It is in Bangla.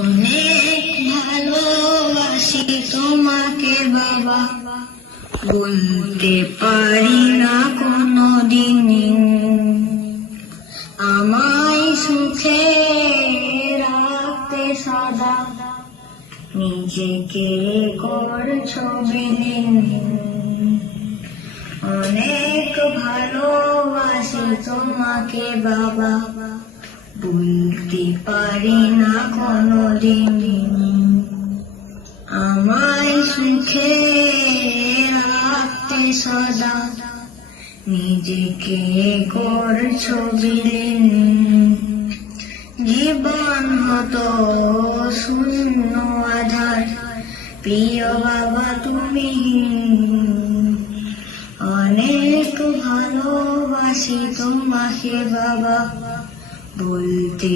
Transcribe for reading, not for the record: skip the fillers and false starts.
অনেক ভালোবাসি তোমাকে বাবা, বলতে পারি না কোনোদিন। আমায় সুখে রাখতে সদা নিজেকে করছো বিলীন। অনেক ভালোবাসি তোমাকে বাবা, বলতে পারি না কোনোদিন। আমায় সুখে রাখতে সদা নিজেকে করছো বিলীন। জীবন হতো শূন্য আধার, প্রিয় বাবা তুমি। অনেক ভালোবাসি তোমাকে বাবা, বলতে